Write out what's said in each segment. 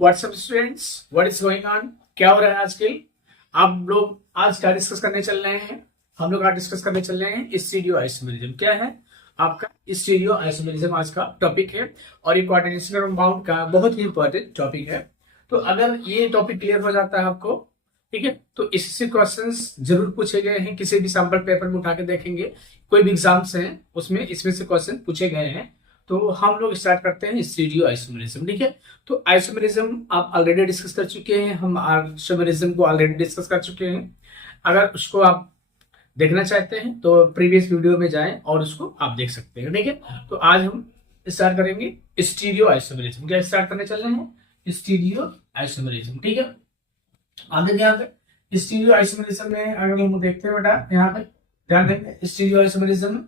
WhatsApp students, what is going on? क्या हो रहा है आजकल? आप लोग आज क्या डिस्कस करने चल रहे हैं? हम लोग आज डिस्कस करने चल रहे हैं स्टीरियो आइसोमेरिज्म। क्या है आपका स्टीरियो आइसोमेरिज्म? आज का टॉपिक है और ये कोऑर्डिनेशन कंपाउंड का बहुत ही इंपॉर्टेंट टॉपिक है। तो अगर ये टॉपिक क्लियर हो जाता है आपको, ठीक है, तो इससे क्वेश्चंस जरूर पूछे गए हैं। किसी भी सैंपल पेपर में उठा के देखेंगे, कोई भी एग्जाम्स हैं उसमें इसमें से क्वेश्चन पूछे गए हैं। तो हम लोग स्टार्ट करते हैं स्टीरियो आइसोमेरिज्म। ठीक है, तो आइसोमेरिज्म आप ऑलरेडी डिस्कस कर चुके हैं, हम आइसोमेरिज्म को ऑलरेडी डिस्कस कर चुके हैं। अगर उसको आप देखना चाहते हैं तो प्रीवियस वीडियो में जाएं और उसको आप देख सकते हैं। ठीक है, तो आज हम स्टार्ट करेंगे स्टीरियो आइसोमेरिज्म। क्या स्टार्ट करने चल रहे हैं? Stereo isomerism. ठीक है, आगे यहाँ पे स्टीरियो आइसोमेरिज्म में अगर हम देखते हैं बेटा, यहाँ पे ध्यान देंगे स्टीरियो आइसोमेरिज्म।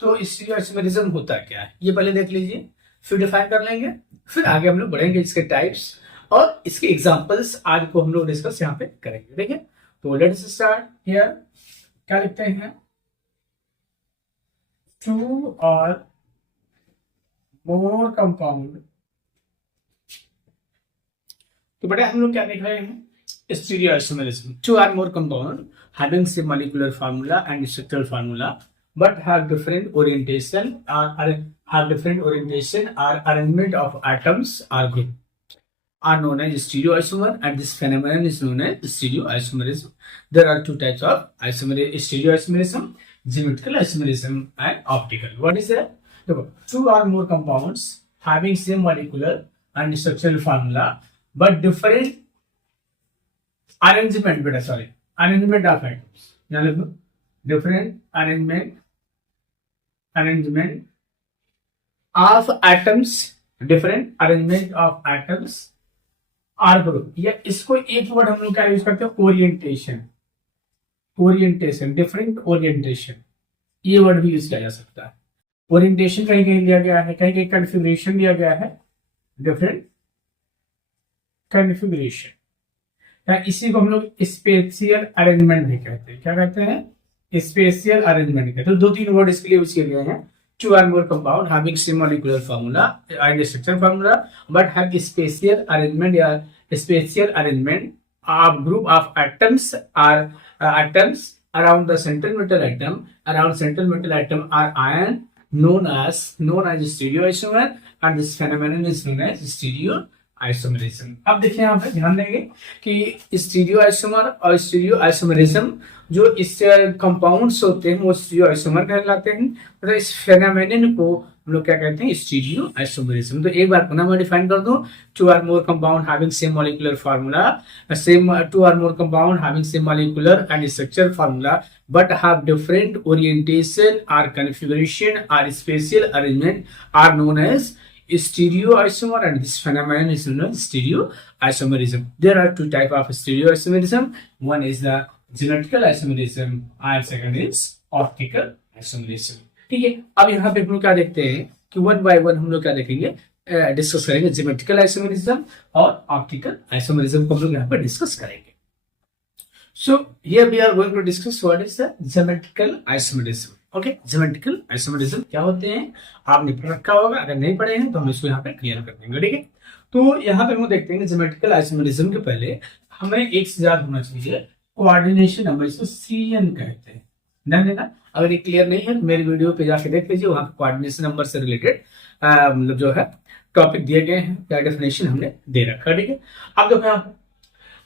तो स्टीरियो आइसोमेरिज्म होता क्या है ये पहले देख लीजिए, फिर डिफाइन कर लेंगे, फिर आगे हम लोग बढ़ेंगे इसके टाइप्स और इसके एग्जांपल्स आज को हम लोग डिस्कस यहाँ पे करेंगे। ठीक है, तो लेट्स स्टार्ट हियर। क्या लिखते हैं? Two or more compound. तो बेटा हम लोग क्या देख रहे हैं? Stereo isomerism. To or more compound having same molecular formula and structural formula but have different orientation or arrangement of atoms or group are known as stereoisomer, and this phenomenon is known as stereoisomerism. There are two types of stereoisomerism: geometrical isomerism and optical. What is that? देखो, two or more compounds having same molecular and structural formula but different arrangement, बेटा sorry, arrangement of atoms, यहाँ लिखो different arrangement of atoms, different arrangement of atoms or group। या इसको एक word हम लोग क्या यूज करते हैं? ओरिएंटेशन, डिफरेंट ओरिएंटेशन, ये वर्ड भी यूज किया जा सकता है। ओरिएंटेशन कहीं कहीं दिया गया है, कहीं कहीं कन्फिगरेशन दिया गया है, डिफरेंट कन्फिगरेशन, या इसी को हम लोग स्पेशियल अरेंजमेंट भी कहते हैं। क्या कहते हैं? स्पेशियल अरेंजमेंट कहते हैं। तो दो तीन वर्ड इसके लिए यूज किए गए हैं। Two or more compound having same molecular formula and structure formula but have spatial arrangement या spatial arrangement of group of atoms or atoms around the central metal atom, around central metal atom or ion known as stereoisomer, and this phenomenon is known as stereoisomerism। अब देखिए यहाँ पे ध्यान देंगे कि stereo isomer और stereo isomerism जो इस कंपाउंड्स होते हैं वो स्टीरियो आइसोमर कहलाते हैं। मतलब इस फेनोमेनन को हम लोग क्या कहते हैं? Stereo isomerism. तो एक बार पुनः मैं डिफाइन कर दूं, two or more compound having same molecular formula, two or more compound having same molecular and structure formula but have different orientation or configuration or spatial arrangement are known as stereoisomer, and this phenomenon is known as stereoisomerism. There are two types of stereoisomerism. One is the geometrical isomerism and second is optical isomerism। ठीक है, अब यहाँ पे हम लोग क्या देखते हैं कि वन बाय वन हम लोग क्या देखेंगे, डिस्कस करेंगे। ज्योमेट्रिकल आइसोमेरिज्म और ऑप्टिकल आइसोमेरिज्म को हम लोग यहाँ पे डिस्कस करेंगे। So here we are going to discuss what is the geometrical isomerism। Okay, geometrical isomerism क्या होते हैं आपने पढ़ रखा होगा, अगर नहीं पढ़े हैं तो हम इसको यहाँ पे क्लियर कर देंगे। ठीक है, तो यहाँ पे हम देखते हैं कि geometrical isomerism के पहले हमें एक से ज्यादा होना चाहिए कोऑर्डिनेशन नंबर, इसको CN कहते हैं। ध्यान देना, अगर ये क्लियर नहीं है तो मेरे वीडियो पे जाके देख लीजिए, वहां पे कोऑर्डिनेशन नंबर से रिलेटेड मतलब जो है टॉपिक दिए गए हैं, क्या डेफिनेशन हमने दे रखा है। ठीक है, अब देखो यहाँ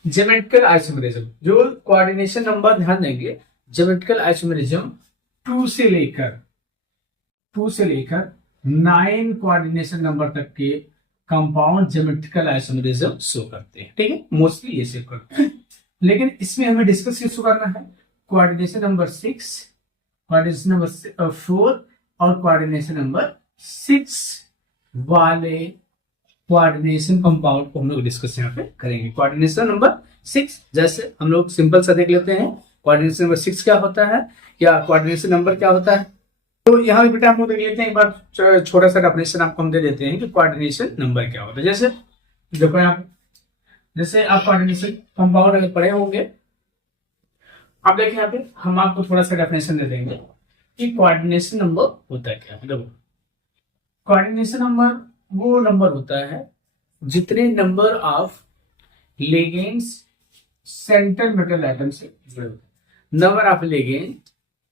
ज्योमेट्रिकल आइसोमेरिज्म जो कोऑर्डिनेशन नंबर, ध्यान देंगे ज्योमेट्रिकल आइसोमेरिज्म 2 से लेकर 9 कोऑर्डिनेशन नंबर तक के कंपाउंड ज्योमेट्रिकल आइसोमेरिज्म शो करते हैं। ठीक है, मोस्टली ये शो करते हैं, लेकिन इसमें हमें डिस्कस किसको करना है? कोऑर्डिनेशन नंबर 6, कोऑर्डिनेशन नंबर 4 और कोऑर्डिनेशन नंबर 6 वाले कोऑर्डिनेशन कंपाउंड को हम लोग डिस्कस यहाँ पे करेंगे। कोऑर्डिनेशन नंबर 6 जैसे हम लोग सिंपल सा देख लेते हैं, कोऑर्डिनेशन नंबर 6 क्या होता है या कोऑर्डिनेशन नंबर क्या होता है। तो यहाँ बेटा हम लोग देख लेते हैं, एक बार छोटा सा डेफिनेशन आपको हम दे देते हैं कि कोऑर्डिनेशन नंबर क्या होता है। जैसे देखो यहाँ, जैसे आप कोऑर्डिनेशन कंपाउंड अगर पढ़े होंगे, आप देखिए यहाँ पे हम आपको थोड़ा सा डेफिनेशन दे देंगे कि कोऑर्डिनेशन नंबर होता है क्या। देखो, कोऑर्डिनेशन नंबर वो नंबर होता है जितने number of ligands central metal atom से जुड़े होते हैं, number of ligand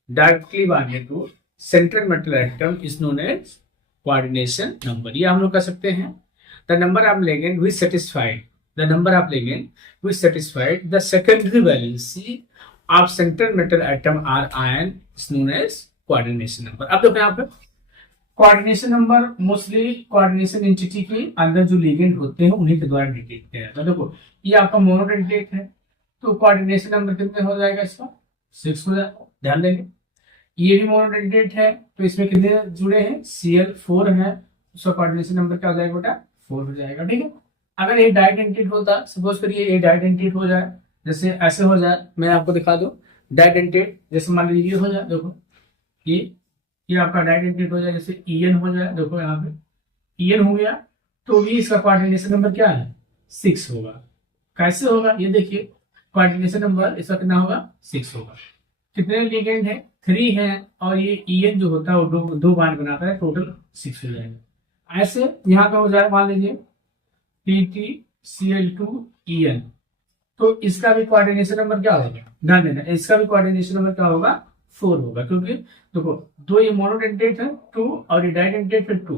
directly binded to central metal atom is known as coordination number. ये हम लोग कह सकते हैं the number of ligand which satisfied the number of ligand which satisfied the secondary valency of central metal atom or ion is known as coordination number. अब देखो यहाँ पे coordination number mostly coordination entity के अंदर जो ligand होते हैं उन्हीं के द्वारा डिटेक्ट किया जाता है। देखो ये आपका मोनोडेंटेट है तो कोऑर्डिनेशन नंबर कितने हो जाएगा, इसका 6 हो जाएगा। ध्यान देंगे ये भी मोनोडेंटेट है तो इसमें कितने जुड़े हैं, Cl4 है, उसका कोऑर्डिनेशन नंबर क्या हो जाएगा बेटा, 4 हो जाएगा। ठीक है, अगर ये डाइडेंटेट होता, सपोज करिए ये डाइडेंटेट हो जाए, जैसे ऐसे हो जाए, मैं आपको दिखा दूं डाइडेंटेट, जैसे मान लीजिए हो जाए, देखो ये आपका डाइडेंटेट हो जाए, जैसे En हो जाए, देखो यहाँ पे En हो गया तो भी इसका कोऑर्डिनेशन नंबर क्या है, 6 होगा। कैसे होगा ये देखिए, कोऑर्डिनेशन नंबर इसका कितना होगा, 6 होगा। कितने लिगेंड है, 3 है, और ये En जो होता है वो दो बॉन्ड बनाता है, टोटल 6 हो जाएगा। ऐसे यहाँ पे हो जाए, मान लीजिए PtCl2En, तो इसका भी कोऑर्डिनेशन नंबर क्या होगा, ध्यान देना, इसका भी कोऑर्डिनेशन नंबर क्या होगा, 4 होगा, क्योंकि देखो दो ये मोनोडेंटेट है 2 और ये डाइडेंटेट है 2,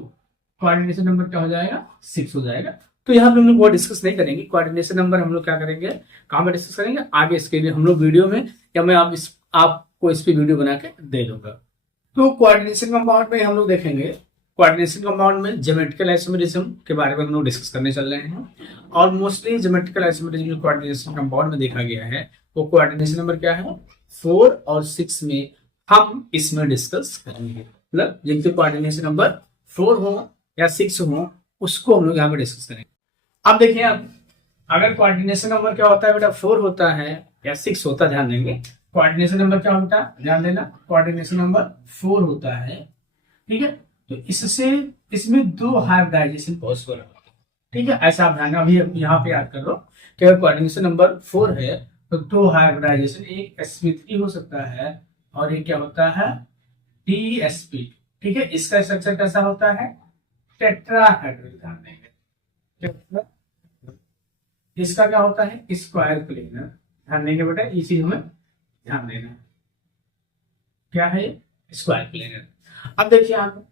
कोऑर्डिनेशन नंबर क्या हो जाएगा, 6 हो जाएगा। तो यहाँ पे हम लोग वो डिस्कस नहीं करेंगे, कोऑर्डिनेशन नंबर हम लोग क्या करेंगे, कहाँ पे डिस्कस करेंगे, आगे इसके लिए हम लोग वीडियो में, या मैं आपको इस पे वीडियो बना के दे दूंगा। तो कोऑर्डिनेशन कंपाउंड में हम लोग देखेंगे, कोऑर्डिनेशन कंपाउंड में ज्योमेट्रिकल आइसोमेरिज्म के बारे में हम लोग डिस्कस करने चल रहे हैं, और मोस्टली ज्योमेट्रिकल आइसोमेरिज्म जो कोऑर्डिनेशन कंपाउंड में देखा गया है वो कोऑर्डिनेशन नंबर क्या है, 4 और 6 में हम इसमें डिस्कस करेंगे। मतलब जिनके कोऑर्डिनेशन नंबर 4 हो या 6 हो उसको हम लोग यहाँ पे डिस्कस करेंगे। अब देखिए, आप अगर कोऑर्डिनेशन नंबर क्या होता है बेटा, 4 होता है या 6 होता है, ध्यान देंगे कोऑर्डिनेशन नंबर क्या होता है, ध्यान देना, कोऑर्डिनेशन नंबर 4 होता है। ठीक है, तो इसमें 2 हाइब्रिडाइजेशन पॉसिबल है। ठीक है, ऐसा आप ध्यान अभी यहाँ पे याद कर लो कि अगर कोऑर्डिनेशन नंबर 4 है तो 2 हाइब्रिडाइजेशन, एक sp3 हो सकता है और एक क्या होता है, dsp। ठीक है, इसका स्ट्रक्चर कैसा होता है, टेट्राहेड्रल। ध्यान देंगे इसका क्या होता है, स्क्वायर प्लेनर। ध्यान देंगे बेटा, ये चीज हमें ध्यान देना, क्या है स्क्वायर प्लेनर। अब देखिए आप,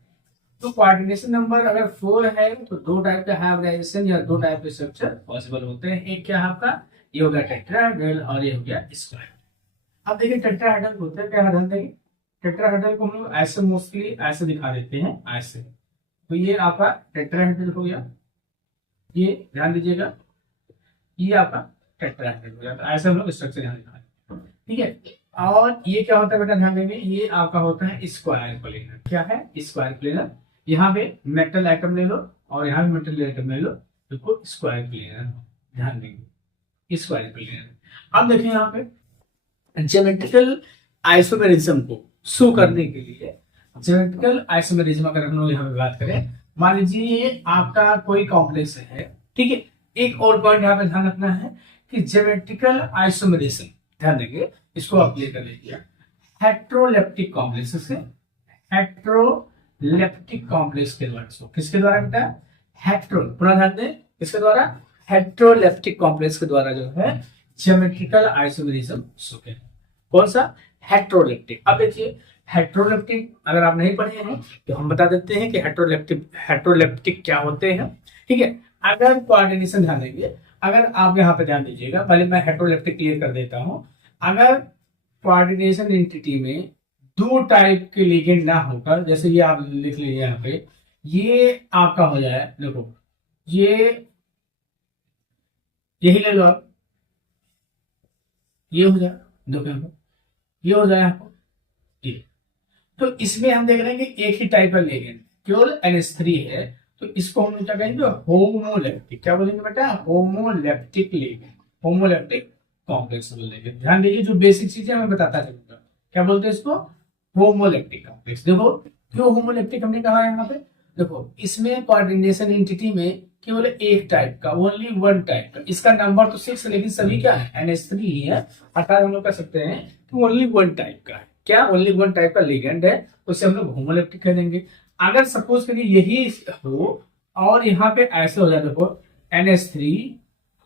तो कोऑर्डिनेशन नंबर अगर 4 है तो 2 टाइप का हाइब्रिडाइजेशन या 2 टाइप के स्ट्रक्चर पॉसिबल होते हैं। एक क्या है आपका, ये हो गया टेट्राहेड्रल और ये हो गया स्क्वायर। अब देखिए टेट्राहेड्रल होता है क्या, ध्यान देंगे टेट्राहेड्रल को हम लोग ऐसे मोस्टली ऐसे दिखा देते हैं, ऐसे। तो ये आपका टेट्राहेड्रल हो गया, ये ध्यान दीजिएगा, ये आपका टेट्राहेड्रल हो जाता है, ऐसे हम लोग स्ट्रक्चर यहाँ दिखा देते हैं। ठीक है, और ये क्या होता है बेटा, ध्यान देंगे, ये आपका होता है स्क्वायर प्लेनर। क्या है, स्क्वायर प्लेनर। यहाँ पे मेटल एटम ले लो और यहाँ भी मेटल एटम ले लो, देखो स्क्वायर प्लेनर, ध्यान देंगे स्क्वायर प्लेनर। अब देखिए यहाँ पे ज्योमेट्रिकल आइसोमेरिज्म को शो करने के लिए, ज्योमेट्रिकल आइसोमेरिज्म अगर हम लोग यहाँ पे बात करें, मान लीजिए आपका कोई कॉम्प्लेक्स है। ठीक है, एक और पॉइंट यहाँ पे ध्यान रखना है कि ज्योमेट्रिकल आइसोमेरिज्म, ध्यान देंगे इसको आप क्लियर कर लीजिए, हेट्रोलेप्टिक कॉम्प्लेक्स से, हेट्रोलेप्टिक कॉम्प्लेक्स के द्वारा, किसके द्वारा बेटा, हेट्रो, पुनः ध्यान दें किसके द्वारा, हेट्रोलेप्टिक कॉम्प्लेक्स के द्वारा जो है ज्योमेट्रिकल आइसोमेरिज्म शो है। कौन सा, हेट्रोलेप्टिक। अब देखिए हेट्रोलेप्टिक अगर आप नहीं पढ़े हैं तो हम बता देते हैं कि हेट्रोलेप्टिक क्या होते हैं। ठीक है, अगर कोऑर्डिनेशन ध्यान देंगे, अगर आप यहाँ पे ध्यान दीजिएगा, पहले मैं हेट्रोलेप्टिक क्लियर कर देता हूं। अगर कोऑर्डिनेशन एंटिटी में 2 टाइप के लिगेंड ना होकर, जैसे ये आप लिख लीजिए यहाँ पे, ये आपका हो जाए, देखो ये यही ले लो आप, ये हो जाए, देखो यहाँ पे ये हो जाए आपको। ठीक, तो इसमें हम देख रहे हैं कि एक ही टाइप का लिगेंड केवल NH3 है, तो इसको हम क्या कहेंगे, होमोलेप्टिक। क्या बोलेंगे बेटा, होमोलेप्टिक लिगेंड, होमोलेप्टिक कॉम्प्लेक्स बोलेंगे। ध्यान दीजिए, जो बेसिक चीजें मैं बताता चलूंगा, क्या बोलते हैं इसको, होमोलेप्टिक कॉम्प्लेक्स। देखो क्यों होमोलेप्टिक हमने कहा है यहाँ पे, देखो इसमें कोऑर्डिनेशन एंटिटी में केवल एक टाइप का, ओनली 1 टाइप का, इसका नंबर तो 6 है लेकिन सभी क्या है, NH3 ही है, अर्थात हम लोग कह सकते हैं कि ओनली 1 टाइप का है। क्या, ओनली 1 टाइप का लिगेंड है, उसे हम लोग होमोलेप्टिक कह देंगे। अगर सपोज करिए यही हो और यहाँ पे ऐसे हो जाए, देखो NH3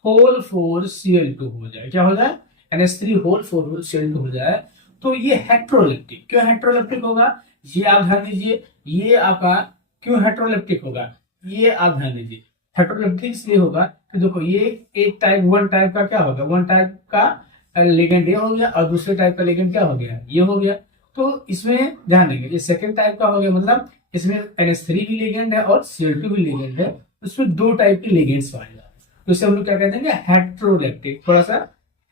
होल 4 Cl2 हो जाए, क्या हो जाए, NH3 होल 4 Cl2 हो जाए, तो ये हेट्रोलेप्टिक। क्यों हेट्रोलेप्टिक होगा, ये आप ध्यान दीजिए, ये आपका क्यों हेट्रोलेप्टिक होगा, ये आप ध्यान दीजिए। हेट्रोलेप्टिक इसलिए होगा कि देखो ये एक टाइप, वन टाइप का क्या होगा, वन टाइप का लिगेंड ये हो गया, और दूसरे टाइप का लिगेंड क्या हो गया, ये हो गया। तो इसमें ध्यान देंगे, ये सेकेंड टाइप का हो गया, मतलब इसमें NH3 भी लिगेंड है और Cl2 भी लिगेंड है, उसमें दो टाइप के लिगेंड्स पाए जाते हैं, तो इसे हम लोग क्या कहते हैं, हेट्रोलेप्टिक। थोड़ा सा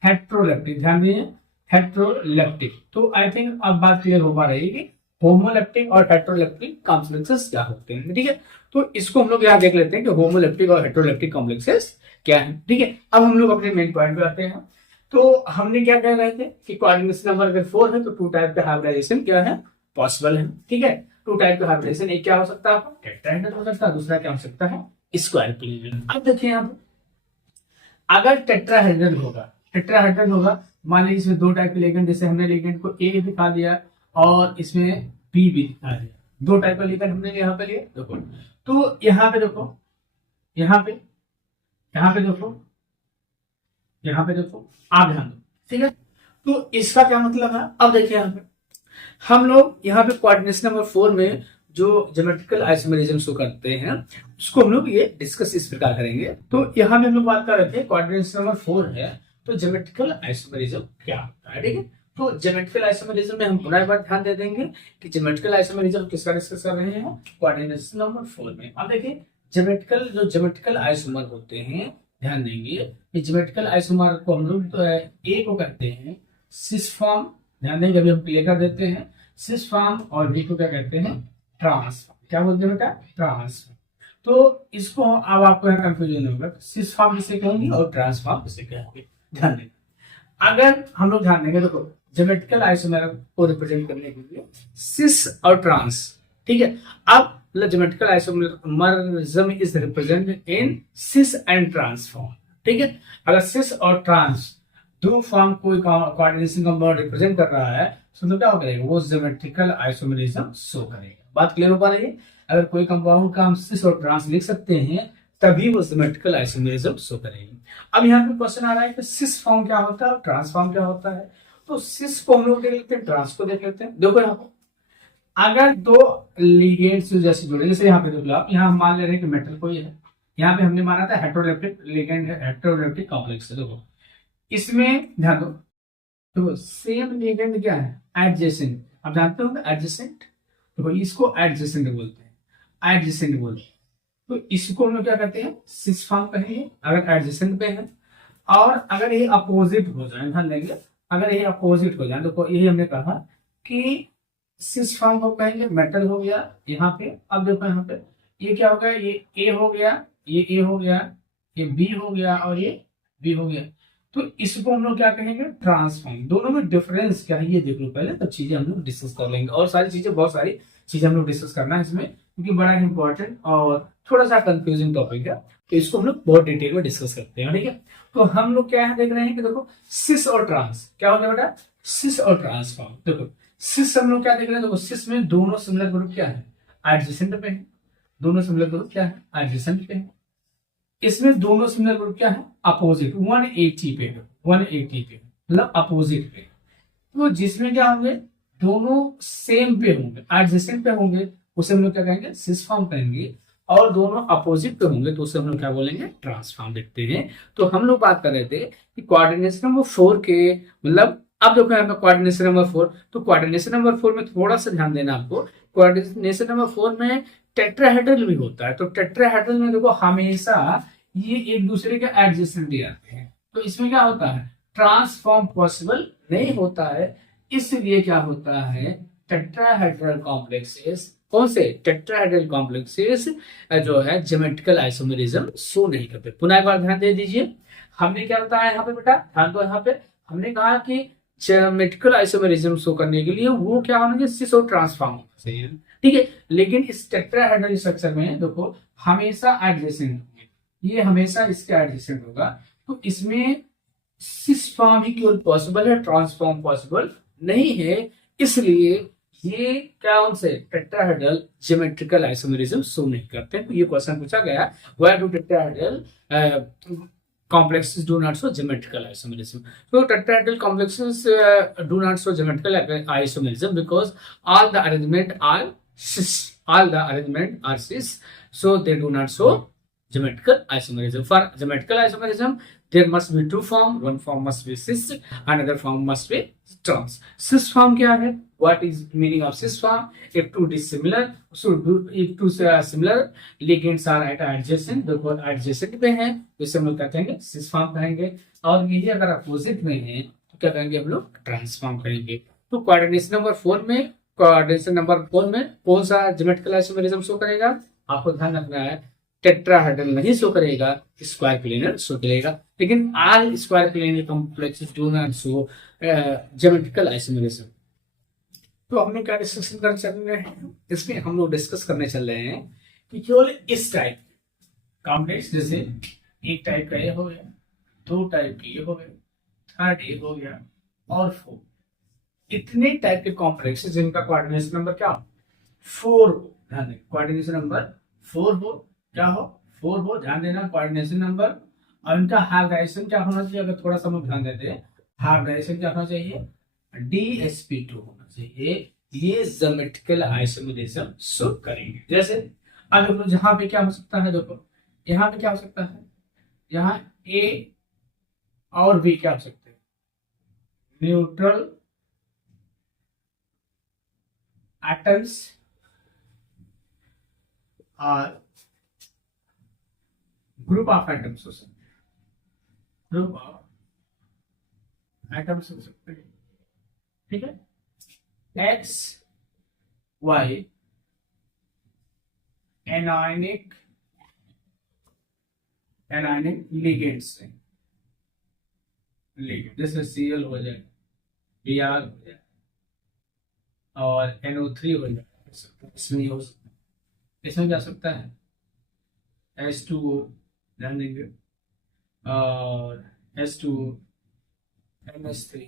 हेट्रोलेप्टिक ध्यान दीजिए, हेट्रोलेप्टिक। तो आई थिंक अब बात क्लियर हो पा रही है कि होमोलेप्टिक और हेट्रोलेप्टिक कॉम्प्लेक्सेस क्या होते हैं, ठीक है। तो इसको हम लोग यहाँ देख लेते हैं कि होमोलेप्टिक और हेट्रोलेप्टिक कॉम्प्लेक्सेस क्या है, ठीक है। अब हम लोग अपने मेन पॉइंट पे आते हैं। तो हमने क्या कह रहे थे कि कोऑर्डिनेशन नंबर अगर 4 है तो टू टाइप का हाइब्रिडाइजेशन क्या है, पॉसिबल है, ठीक है। टू टाइप का हाइब्रिडाइजेशन, एक क्या हो सकता है, टेट्राहेड्रल हो सकता है, दूसरा क्या हो सकता है, स्क्वायर प्लेन। अब देखिए यहाँ पे अगर टेट्राहेड्रल होगा, मान लीजिए इसमें दो टाइप के लिगेंड, जैसे हमने लिगेंड को ए दिखा दिया और इसमें बी भी दिखा दिया, दो टाइप का लिगेंड हमने यहाँ पे लिया, देखो। तो यहाँ पे देखो, यहाँ पे देखो, यहाँ पे देखो, आप ध्यान दो, ठीक है। तो इसका क्या मतलब है, अब देखिए यहाँ पे हम लोग यहाँ पे कोऑर्डिनेशन नंबर 4 में जो ज्योमेट्रिकल आइसोमेरिज्म शो करते हैं उसको हम लोग ये डिस्कस इस प्रकार करेंगे। तो यहाँ में हम लोग बात कर रहे थे कोऑर्डिनेशन नंबर 4 है, तो ज्योमेट्रिकल आइसोमेरिज्म क्या होता है, ठीक है। तो ज्योमेट्रिकल आइसोमेरिज्म में हम पुनः एक बार ध्यान दे देंगे कि ज्योमेट्रिकल आइसोमेरिज्म किसका डिस्कस कर रहे हैं, कोऑर्डिनेशन नंबर 4 में। अब देखिए ज्योमेट्रिकल आइसोमर होते हैं, ध्यान देंगे कि ज्योमेट्रिकल आइसोमर को हम लोग ए को कहते हैं सिस फॉर्म, ध्यान देंगे अभी हम क्लियर कर देते हैं, सिस फॉर्म, और बी को क्या कहते हैं, ट्रांस फॉर्म। क्या बोलते हैं बेटा, ट्रांस फॉर्म। तो इसको अब आपको यहाँ कंफ्यूजन होगा, सिस फॉर्म किसे कहेंगे और ट्रांस फॉर्म किसे कहेंगे, ध्यान देंगे। अगर हम लोग ध्यान देंगे, देखो ज्योमेट्रिकल आइसोमर को रिप्रेजेंट करने के लिए सिस और ट्रांस, ठीक है। अब geometrical isomerism is represented in cis and trans form, ठीक है। अगर सिस और ट्रांस दो फॉर्म कोई कोऑर्डिनेशन कंपाउंड रिप्रेजेंट कर रहा है तो क्या करेगा, वो ज्योमेट्रिकल आइसोमेरिज्म शो करेगा। बात क्लियर हो पा रही है, अगर कोई कंपाउंड का हम सिस और ट्रांस लिख सकते हैं तभी वो ज्योमेट्रिकल आइसोमेरिज्म शो करेगी। अब यहाँ पे क्वेश्चन आ रहा है कि सिस फॉर्म क्या होता है और ट्रांस फॉर्म क्या होता है, तो सिस को हम लोग देख लेते हैं, ट्रांस को देख लेते हैं। देखो यहाँ पे अगर दो लिगेंड्स जैसे जुड़े, जैसे यहाँ पे देख लो आप, यहाँ हम मान ले रहे हैं कि मेटल कोई है, यहाँ पे हमने माना था हेट्रोलेप्टिक लिगेंड है, हेट्रोलेप्टिक कॉम्प्लेक्स है। देखो इसमें ध्यान दो, देखो सेम लिगेंड क्या है, एडजेसेंट, आप जानते हो एडजेसेंट, देखो इसको एडजेसेंट बोलते हैं, एडजेसेंट बोलते हैं। तो इसको हम लोग क्या कहते हैं, सिस फॉर्म कहेंगे अगर एडजेसेंट पे है, और अगर ये अपोजिट हो जाए, ध्यान देंगे, अगर ये अपोजिट हो जाए, देखो यही हमने कहा कि सिस फॉर्म को कहेंगे मेटल हो गया यहाँ पे। अब देखो यहाँ पे ये क्या हो गया, ये ए हो गया, ये ए हो गया, ये बी हो गया और ये बी हो गया, तो इसको हम लोग क्या कहेंगे, ट्रांसफॉर्म। दोनों में डिफरेंस क्या है ये देख लो पहले, तो चीजें हम लोग डिस्कस कर लेंगे, और सारी चीजें, बहुत सारी चीजें हम लोग डिस्कस करना है इसमें, क्योंकि बड़ा इंपॉर्टेंट और थोड़ा सा कंफ्यूजिंग टॉपिक है, तो इसको हम लोग बहुत डिटेल में डिस्कस करते हैं, ठीक है। तो हम लोग क्या है देख रहे हैं कि देखो सिस और ट्रांस क्या हो गया बेटा, सिस और ट्रांसफॉर्म। देखो सिस हम लोग क्या देख रहे हैं, देखो सिस में दोनों सिमिलर ग्रुप क्या है, एडजेसेंट पे है, दोनों सिमिलर ग्रुप क्या है, एडजेसेंट पे है। इसमें दोनों सिमिलर ग्रुप क्या है, अपोजिट, 180 पे, 180 पे मतलब अपोजिट पे। तो जिसमें क्या होंगे, दोनों सेम पे होंगे, एडजेसेंट पे होंगे, उसे हम लोग क्या कहेंगे, सिस फॉर्म कहेंगे, और दोनों अपोजिट पे होंगे तो उसे हम लोग क्या बोलेंगे, ट्रांसफॉर्म देखते हैं। तो हम लोग बात कर रहे थे कि कोऑर्डिनेशन नंबर 4 के, मतलब अब देखो यहाँ पे कोऑर्डिनेशन नंबर 4, तो कोऑर्डिनेशन नंबर 4 में थोड़ा सा ध्यान देना आपको, कोऑर्डिनेशन नंबर 4 में टेट्राहेड्रल भी होता है। तो टेट्राहेड्रल में देखो हमेशा ये एक दूसरे के एडजेसेंट ही आते हैं, तो इसमें क्या होता है, ट्रांसफॉर्म पॉसिबल नहीं होता है, इसलिए क्या होता है, टेट्राहेड्रल कॉम्प्लेक्सेस, कौन से टेट्राहेड्रल कॉम्प्लेक्सेस जो है ज्योमेट्रिकल आइसोमेरिज्म शो नहीं करते। पुनः एक बार ध्यान दे दीजिए, हमने क्या बताया यहाँ पे बेटा, ध्यान दो, यहाँ पे हमने कहा कि ज्योमेट्रिकल आइसोमेरिज्म शो करने के लिए वो क्या होना, सिस और ट्रांसफॉर्म होना चाहिए, ठीक है। लेकिन इस टेट्राहेड्रल स्ट्रक्चर में देखो हमेशा एडजेसेंट होंगे, ये हमेशा इसके एडजेसेंट होगा, तो इसमें सिस फॉर्म ही केवल पॉसिबल है, ट्रांसफॉर्म पॉसिबल नहीं है, इसलिए ये क्या उनसे टेट्राहेड्रल ज्योमेट्रिकल आइसोमेरिज्म शो नहीं करते। तो ये क्वेश्चन पूछा गया, why do tetrahedral complexes do not show geometrical isomerism. So tetrahedral complexes do not show geometrical isomerism because all the arrangement are cis. All the arrangement are cis, so they do not show geometrical isomerism. For geometrical isomerism, there must be two form. One form must be cis, another form must be trans. Cis form क्या है? What is meaning of cis form? If two dissimilar, so if two similar ligands are at adjacent, देखो adjacent पे हैं, तो इसे हम लोग क्या कहेंगे? cis form कहेंगे। और यही अगर अपोजिट में है, तो क्या कहेंगे हम लोग? ट्रांसफॉर्म करेंगे। तो कोऑर्डिनेशन नंबर 4 में, कोऑर्डिनेशन नंबर 4 में कौन सा ज्योमेट्रिकल आइसोमेरिज्म शो करेगा? आपको ध्यान रखना है, टेट्राहेड्रल नहीं शो करेगा, स्क्वायर प्लेनर शो करेगा। लेकिन all square planar complexes do not show geometrical isomerism. तो हमने क्या डिस्कशन करने चल रहे हैं, इसमें हम लोग डिस्कस करने चल रहे हैं कि केवल इस टाइप कॉम्प्लेक्स, जैसे एक टाइप का ये हो गया, दो टाइप के ये हो गए, थर्ड ये हो गया और 4, इतने टाइप के कॉम्प्लेक्स जिनका कोऑर्डिनेशन नंबर क्या 4 हो। ध्यान दें, कोऑर्डिनेशन नंबर 4 हो, क्या हो 4 हो, ध्यान देना कोऑर्डिनेशन नंबर। और इनका हाइब्रिडाइजेशन क्या होना चाहिए? अगर थोड़ा सा हम ध्यान देते हैं, हाइब्रिडाइजेशन क्या होना चाहिए? DsP2 होना चाहिए। ये ज्योमेट्रिकल आइसोमेरिज्म शो करेंगे। जैसे अब देखो जहां पे क्या हो सकता है, देखो यहाँ पे क्या हो सकता है, यहाँ A और B क्या हो सकते हैं? न्यूट्रल एटम्स और ग्रुप ऑफ एटम्स हो सकते हैं, ग्रुप ऑफ एटम्स हो सकते हैं। ठीक है, X Y एनायनिक लिगेंड्स से, लिगेंड जैसे Cl हो जाए, Br हो जाए और NO3 हो जाए, इसमें हो सकता है। इसमें क्या सकता है? H2O, ध्यान देंगे, और H2O, NH3,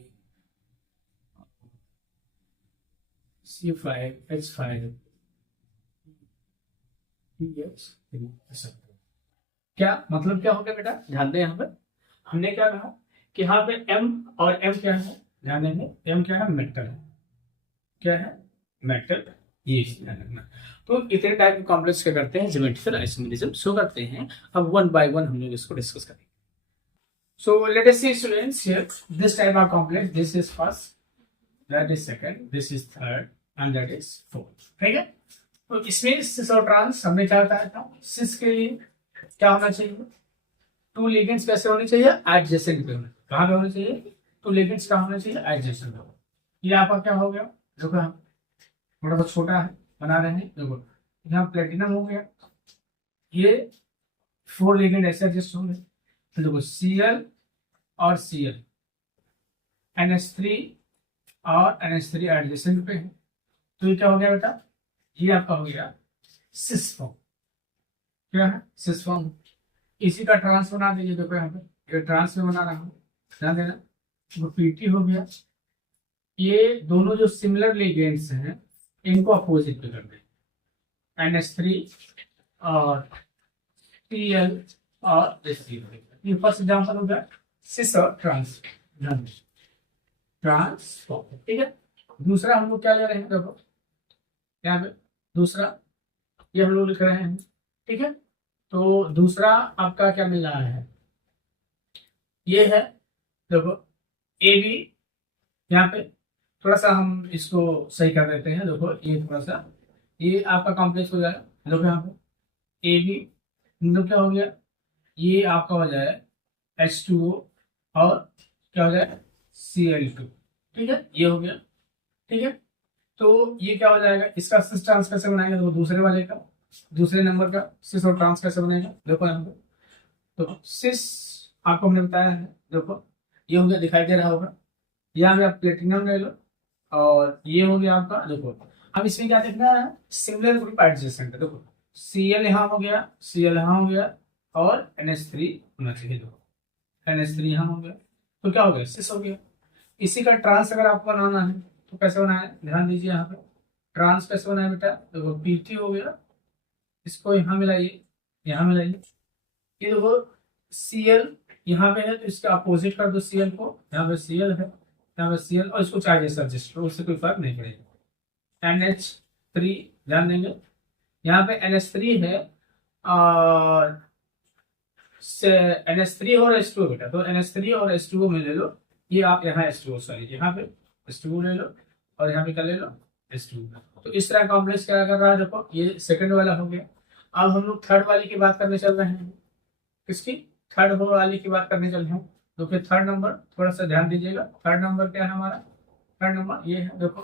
C5, H5, TH3। क्या मतलब क्या हो गया बेटा? ध्यान दें, यहाँ पर हमने क्या कहा कि यहाँ पे M और M क्या है? ध्यान देंगे, M क्या है? मेटल है। क्या है? मेटल। ये ध्यान रखना। तो इतने टाइप के कॉम्प्लेक्स क्या करते हैं? ज्योमेट्रिकल आइसोमेरिज्म शो करते हैं। अब वन बाय वन हम लोग इसको डिस्कस करेंगे। So let us see students here, this type of complex, this is first, that is second, this is third and that is fourth। ठीक है, तो इसमें सिस और ट्रांस हमने क्या बताया था? सिस के लिए क्या होना चाहिए? टू लिगेंड्स कैसे होने चाहिए? एडजेसेंट पे होने। कहाँ पे होने चाहिए? टू लिगेंड्स कहाँ होने चाहिए? एडजेसेंट पे। ये आपका क्या हो गया? देखो हम थोड़ा सा छोटा है बना रहे हैं। देखो यहाँ प्लेटिनम हो गया, ये 4 लिगेंड ऐसे एडजस्ट होंगे। तो देखो Cl और Cl, NH3 और NH3 एडजेसेंट पे है। तो ये क्या हो गया बेटा? ये आपका हो गया सिस फॉर्म। क्या है? Cis form. इसी का ट्रांस बना दीजिए। देखो यहाँ पे ये ट्रांस में बना रहा हूँ, ध्यान देना। वो PT हो गया। ये दोनों जो सिमिलर लिगेंड्स हैं इनको अपोजिट पे कर दे, NH3 और Cl और H3। ये फर्स्ट एग्जांपल हो गया सिस और ट्रांस, ट्रांसफॉर्म। ठीक है, दूसरा हम लोग क्या ले रहे हैं? देखो यहाँ पे दूसरा ये हम लोग लिख रहे हैं। ठीक है, तो दूसरा आपका क्या मिल रहा है? ये है, देखो AB। यहाँ पे थोड़ा सा हम इसको सही कर देते हैं। देखो ये थोड़ा सा ये आपका कॉम्प्लेक्स हो जाएगा। देखो यहाँ पे AB मतलब क्या हो गया? ये आपका हो जाए H2O और क्या हो जाए? Cl2। ठीक है, ये हो गया। ठीक है, तो ये क्या हो जाएगा? इसका सिस ट्रांस कैसे बनाएंगे? तो दूसरे वाले का, दूसरे नंबर का सिस और ट्रांस कैसे बनेगा? देखो यहाँ पे, तो सिस आपको हमने बताया है। देखो ये हो गया, दिखाई दे रहा होगा। यहाँ पे आप प्लेटिनम ले लो और ये हो गया आपका। देखो अब इसमें क्या देखना है? Similar group adjacent. देखो Cl यहाँ हो गया, Cl यहाँ हो गया और NH3 होना चाहिए। देखो NH3 यहाँ हो गया, तो क्या हो गया? सिस हो गया। इसी का ट्रांस अगर आपको बनाना है तो कैसे बनाना है? ध्यान दीजिए यहाँ पे। ट्रांस कैसे बनाए बेटा, देखो पीटी हो गया, इसको यहाँ मिलाइए, यहाँ मिलाइए, ये देखो सीएल यहाँ पे है तो इसका अपोजिट कर दो सीएल को, यहाँ पे सीएल है, यहाँ पे सीएल, और इसको चार्जेस एडजस्ट करो, उससे कोई फर्क नहीं पड़ेगा। NH3 ध्यान देंगे, यहाँ पे NH3 है और NH3 और H2 बेटा, तो NH3 और H2 में ले लो, ये आप यहाँ H2 सॉरी यहाँ पे H2 ले लो और यहाँ पे क्या ले लो H2। तो इस तरह कॉम्प्लेक्स क्या कर रहा है, देखो ये सेकंड वाला हो गया। अब हम लोग थर्ड वाली की बात करने चल रहे हैं, किसकी, थर्ड वाली की बात करने चल रहे हैं। तो फिर थर्ड नंबर थोड़ा सा ध्यान दीजिएगा, थर्ड नंबर क्या है हमारा, थर्ड नंबर ये है देखो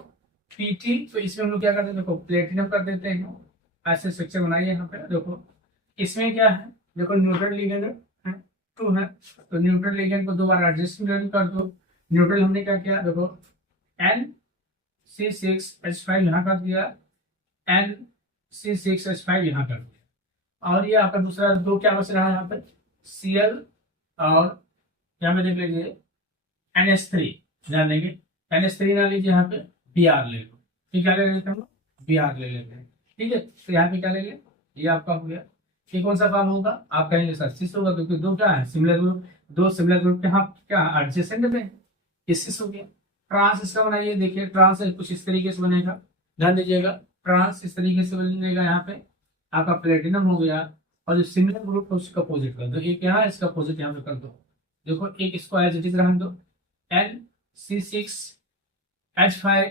पीटी। तो इसमें हम लोग क्या करते हैं, देखो प्लेटिनम कर देते हैं, ऐसे स्ट्रक्चर बनाइए यहाँ पे, देखो इसमें क्या है, देखो न्यूट्रल लिगेंड है, 2 है, तो न्यूट्रल लिगेंड को 2 बार एडजस्टमेंट कर दो। न्यूट्रल हमने क्या किया, देखो NC6H5 यहाँ कर दिया, NC6H5 यहाँ कर दिया, और ये आपका दूसरा 2 क्या बच रहा है यहाँ पे, Cl और यहाँ पे देख लीजिए NH3, ध्यान देंगे NH3 ना लीजिए, यहाँ पे Br ले लो, ठीक है, ले लेते हैं Br ले लेते हैं, ठीक है। तो यहाँ पे क्या ले लें, ये आपका हो गया, ये कौन सा फॉर्म होगा, आप कहेंगे सर सिस होगा, क्योंकि 2 क्या है सिमिलर ग्रुप, 2 सिमिलर ग्रुप के यहाँ क्या एडजेसेंट में, ये सिस हो गया। ट्रांस इसका बनाइए, देखिए ट्रांस कुछ इस तरीके से बनेगा, ध्यान दीजिएगा, ट्रांस इस तरीके से बनेगा, यहाँ पे आपका प्लेटिनम हो गया, और जो सिमिलर ग्रुप है उसका अपोजिट कर दो, एक यहाँ इसका अपोजिट यहाँ पे कर दो, देखो एक इसको एज इट इज रहने दो, NC6H5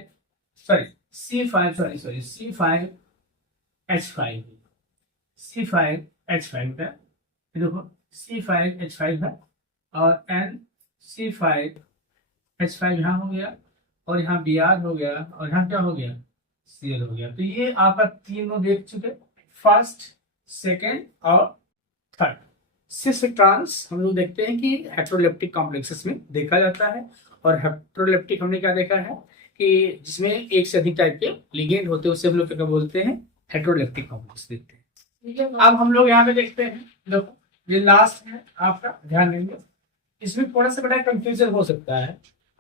sorry C5 sorry C5H5 C5H5 का, देखो C5H5 है और NC5H5 यहाँ हो गया, और यहाँ Br हो गया, और यहाँ क्या हो गया Cl हो गया। तो ये आपका तीनों देख चुके, फर्स्ट सेकेंड और थर्ड। सिस ट्रांस हम लोग देखते हैं कि हेट्रोलेप्टिक कॉम्प्लेक्सेस में देखा जाता है, और हेट्रोलेप्टिक हमने क्या देखा है कि जिसमें एक से अधिक टाइप के लिगेंड होते हैं, उसे हम लोग क्या बोलते हैं, हेट्रोलेप्टिक कॉम्प्लेक्स देखते हैं। अब हम लोग यहाँ पे देखते हैं, देखो ये लास्ट है आपका, ध्यान देंगे इसमें थोड़ा सा बड़ा कंफ्यूजन हो सकता है,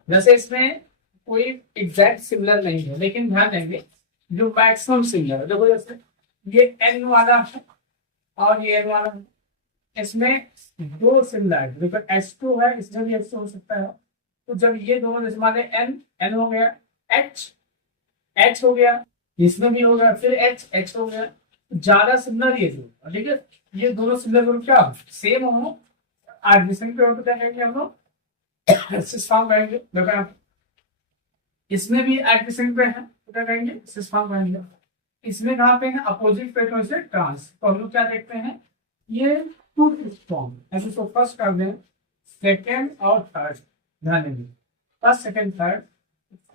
जैसे इसमें कोई एग्जैक्ट सिमिलर नहीं है, लेकिन ध्यान देंगे जो मैक्सिमम सिमिलर है, देखो जैसे ये N वाला है और ये N वाला है, इसमें 2 सिमिलर है, देखो H2 है, इसमें भी H2 हो सकता है, तो जब ये दोनों जैसे मान N हो गया, H हो गया, इसमें भी होगा, फिर H हो गया, ज्यादा सिमिलर ये जो, ठीक है, ये दोनों सिमिलर ग्रुप क्या सेम हो, एडमिशन पे क्या कहेंगे हम लोग सिस फॉर्म कहेंगे, देखो आप इसमें भी एडमिशन पे है तो क्या कहेंगे सिस फॉर्म कहेंगे, इसमें कहाँ पे है अपोजिट पेटों से ट्रांस, तो हम लोग क्या देखते हैं ये 2 सिस फॉर्म, ऐसे तो फर्स्ट कर दें, सेकेंड और थर्ड, ध्यान देंगे फर्स्ट सेकेंड थर्ड,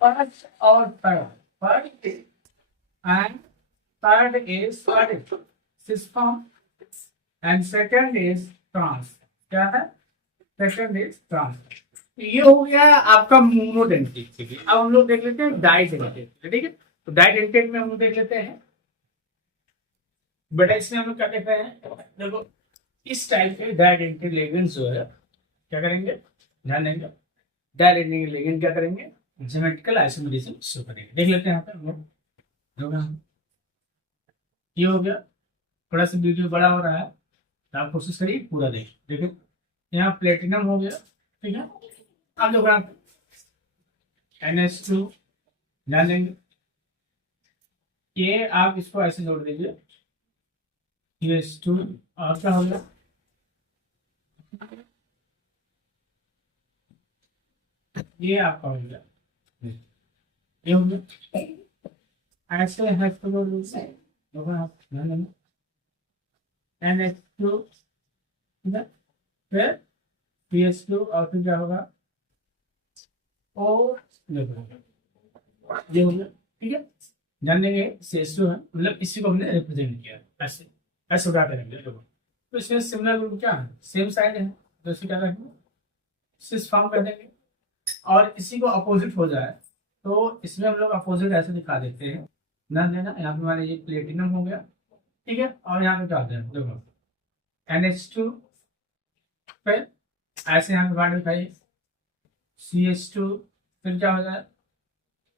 फर्स्ट और third, first and third is cis form and second is trans, क्या है second is trans। ये हो गया आपका मोनोडेंटिक। अब हम लोग देख लेते हैं डाइडेंटिक, ठीक है, तो डाइडेंटिक में हम लोग देख लेते हैं बेटा, इसमें हम लोग क्या देख रहे हैं, देखो इस टाइप के डाइडेंटिक लिगेंड्स जो है क्या करेंगे, ध्यान देंगे डाइडेंटिक लिगेंड क्या करेंगे, ज्योमेट्रिकल आइसोमेरिज्म शो करेंगे। देख लेते हैं यहाँ पे हम लोग, ये हो गया, थोड़ा सा वीडियो बड़ा हो रहा है तो आप कोशिश करिए पूरा देखिए यहाँ प्लेटिनम हो गया, ठीक है। अब देखो यहाँ NH2 ध्यान देंगे, ये आप इसको ऐसे जोड़ दीजिए, NH2 और क्या हो गया, ये आपका हो गया, ये हो गया, ऐसे है NH2 फिर PH2 और फिर क्या होगा O, ये हो गया, ठीक है। ध्यान देंगे CH2 है, मतलब इसी को हमने रिप्रेजेंट किया ऐसे, ऐसे उठा करेंगे देखो, तो इसमें सिमिलर ग्रुप क्या है, सेम साइड है, तो इसे क्या करेंगे सिस फॉर्म कर देंगे, और इसी को अपोजिट हो जाए तो इसमें हम लोग अपोजिट ऐसे दिखा देते हैं, ध्यान देना यहाँ पे हमारे ये प्लेटिनम हो गया, ठीक है, और यहाँ पे क्या होता है देखो NH2 फिर ऐसे यहाँ पे बात दिखाई CH2 फिर क्या हो जाए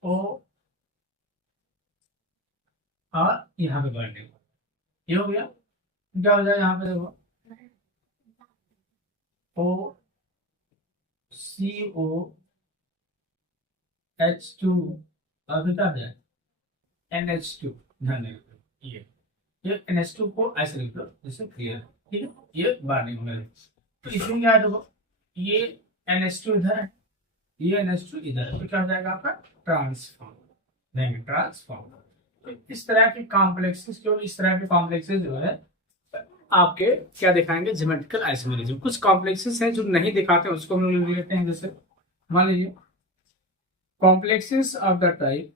O, और यहाँ पे बाइंडिंग होगा। ये हो गया। क्या हो जाएगा यहाँ पे देखो, ओ सी ओ H2 और क्या है NH2। ध्यान देना ये NH2 को ऐसे लिख लो जैसे क्लियर, ठीक है, ये बाइंडिंग होगा। तो इसमें क्या है देखो, ये NH2 इधर है, ये NH2 इधर है, तो क्या हो जाएगा आपका ट्रांसफॉर्म, ट्रांसफॉर्म। तो इस तरह के कॉम्प्लेक्सेस, जो इस तरह के कॉम्प्लेक्सेस जो है आपके क्या दिखाएंगे, ज्योमेट्रिकल आइसोमेरिज्म। कुछ कॉम्प्लेक्सेस हैं जो नहीं दिखाते, उसको हम लोग लेते हैं। जैसे मान लीजिए complexes of the type,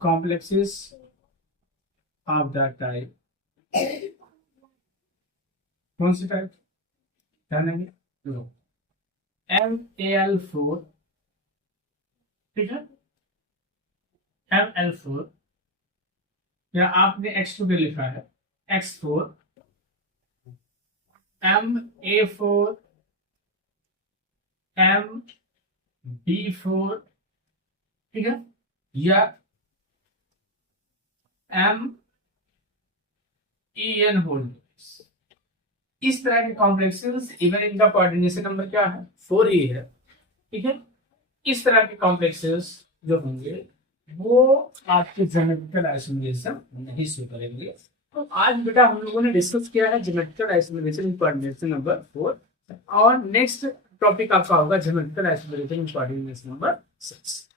complexes of the type, कौन सी टाइप ध्यान देंगे, लो MAL4, ठीक है, ML4, या आपने X2 पे लिखा है X4, MA4, MB4, ठीक है, या MEN होल। इस तरह के कॉम्प्लेक्सेस, इवन इनका कोऑर्डिनेशन नंबर क्या है, 4 ही है, ठीक है। इस तरह के कॉम्प्लेक्सेस जो होंगे वो आपके ज्योमेट्रिकल आइसोमेरिज्म नहीं शो करेंगे। तो आज बेटा हम लोगों ने डिस्कस किया है ज्योमेट्रिकल आइसोमेरिज्म कोऑर्डिनेशन नंबर 4, और नेक्स्ट टॉपिक आपका होगा ज्योमेट्रिकल आइसोमेरिज्म कोऑर्डिनेशन नंबर 6।